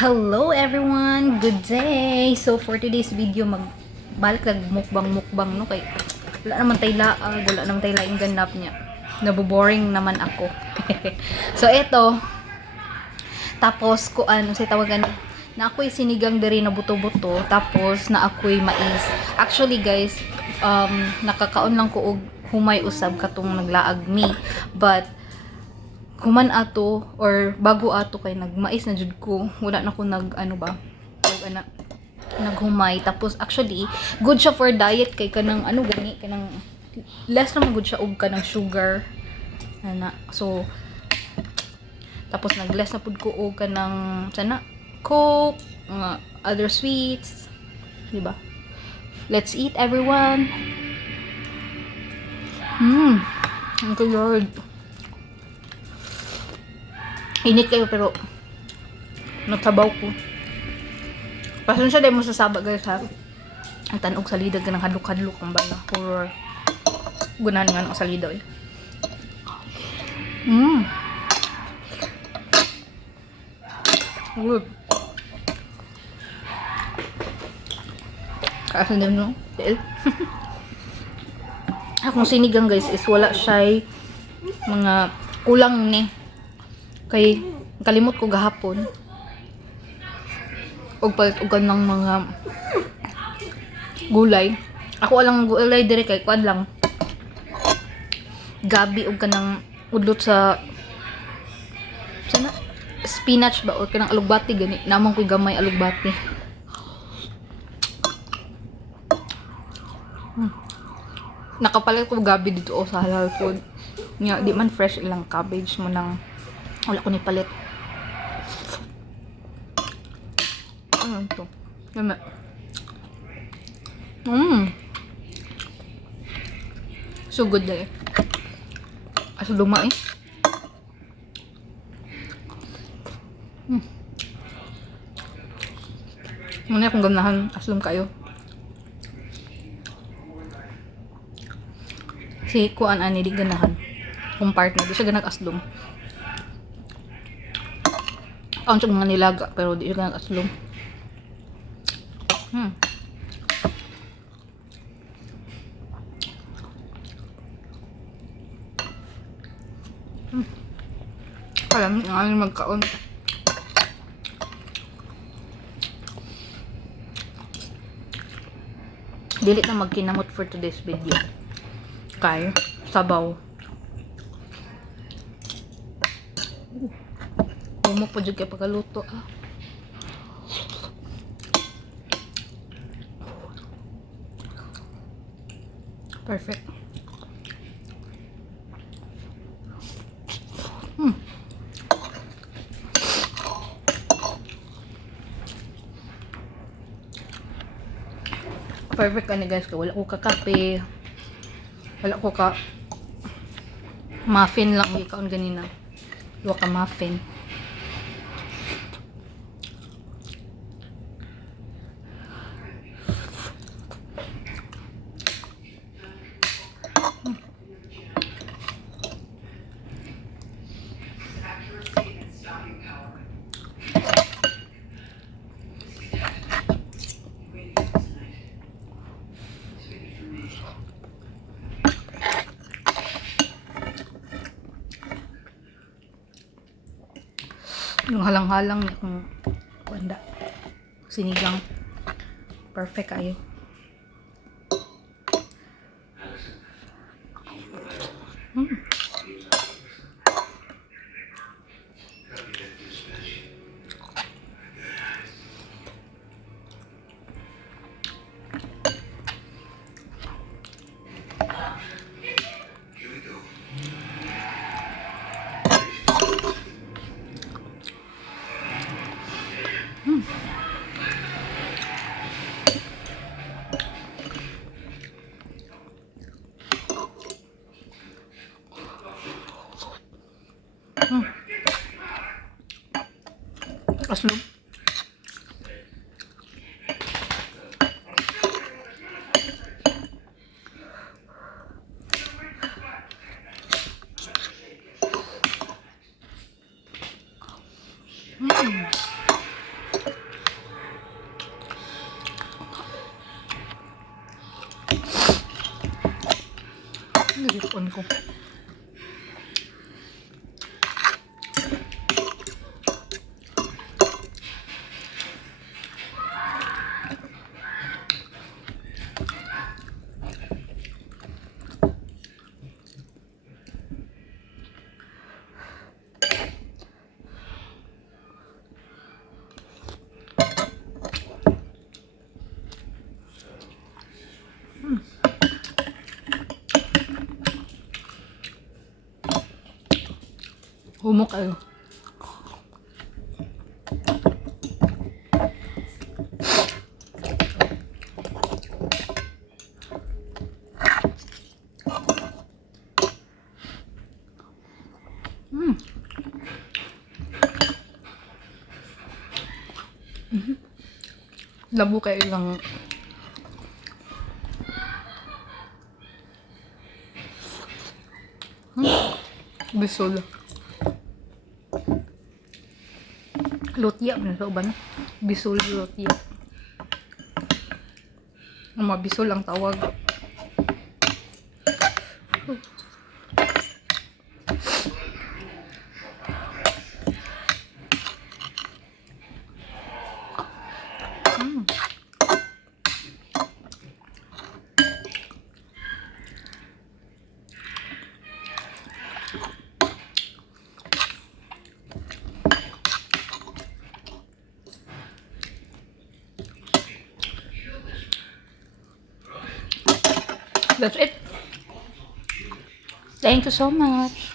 Hello everyone! Good day! So for today's video, magbalik lang mukbang no kay wala naman tayo laag, wala naman tayo laing ganap niya. Naboboring naman ako. So eto, tapos ko ano say tawagan na ako'y sinigang diri na buto-buto, tapos na ako'y mais. Actually guys, nakakaon lang ko og humay usab katong naglaag mi. But human ato or bago ato kay nagmais na jud ko, wala na ko naghumay. Tapos actually good siya for diet kay kanang kanang less naman good siya og kanang sugar ana. So tapos nagless na pud ko og kanang sana coke, mga other sweets, di ba? Let's eat everyone. Thank you Lord. Init kayo pero nagsabaw ko. Pasensya dahil mo sasaba guys ha. Ang tanog sa lidag ka ng hadlok-hadlok ang bala. Horror. Gunahan nga ng salida eh. Good. Kaso din no? Akong sinigang guys is wala siya mga kulang ni. Kay kalimot ko gahapon og palit og ng mga gulay. Ako alang gulay dire kay kuan lang gabi og kanang udlot sa sana spinach ba or kanang alugbati gani namang ko'y gamay alugbati. Nakapalit ko gabi dito sa halal food nga di man fresh ilang cabbage mo nang wala ko ni palit. Ano to? Yama. So good eh. Aso luma eh. Muna akong ganahan aslum kayo. Si kuan ani di ganahan. Kung partner di siya ganag aslum. Ang siya mga nilaga pero di siya ganag aslum. Alam niyo nga magkaon. Dili na magkinamot for today's video. Kay sabaw. Mo po jud kay pagkaluto ah. Perfect. Perfect ka ni guys, wala ko ka kape, wala ko ka muffin lang ikaon ganina, wala ka muffin. Yung halang-halang na kung wanda sinigang perfect kayo. Aslum. ko. Humok kayo. Labo kayo lang. Bisol. Lutya man sa uban. Bisol lutya. Ang mga bisol ang tawag. That's it. Thank you so much.